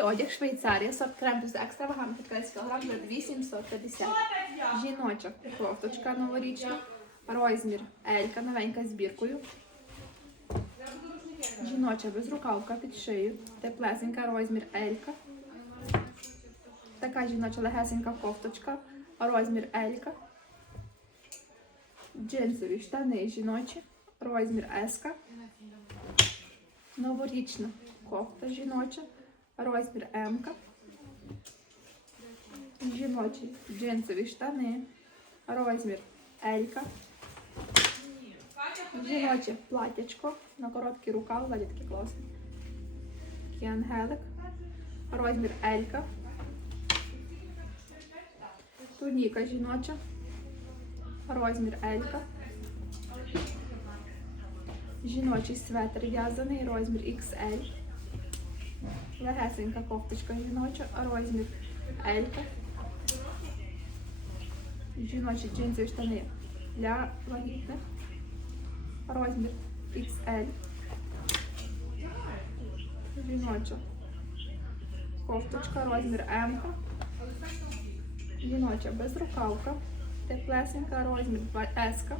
Одяг Швейцарія, сорт крем плюс екстра, вага 15 кг, за 850. Жіноча кофточка новорічна, розмір Елька, новенька з біркою. Жіноча безрукавка під шию, теплесенька розмір Елька. Така жіноча легесенька кофточка, розмір Елька. Джинсові штани жіночі, розмір Еска. Новорічна кофта жіноча, розмір М. Жіночі джинсові штани, розмір L. Жіноче платячко на короткий рукав, ззаді такий класний. Такий ангелик. Розмір L. Туніка жіноча. Розмір L. Жіночий светр в'язаний, розмір XL. Легесенька кофточка жіноча, розмір L. Жіночі джинсові штани для вагітних. Розмір XL. Жіноча кофточка, розмір М. Жіноча безрукавка. Теплесенька, розмір 2S.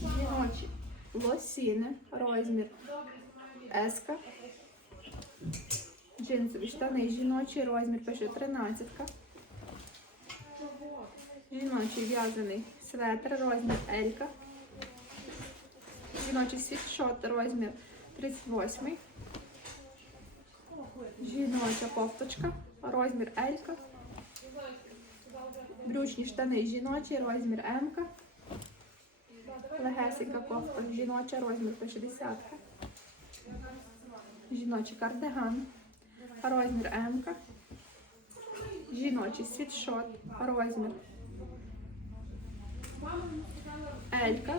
Жіночі лосіни, розмір S. Джинсові штани жіночі, розмір пише 13. Жіночий в'язаний светр, розмір L. Жіночий світшот, розмір 38. Жіноча кофточка, розмір L. Брючні штани жіночі, розмір М. Легесенька кофта жіноча, розмір по 60. Жіночий кардиган, розмір М. Жіночий світшот, розмір Елька.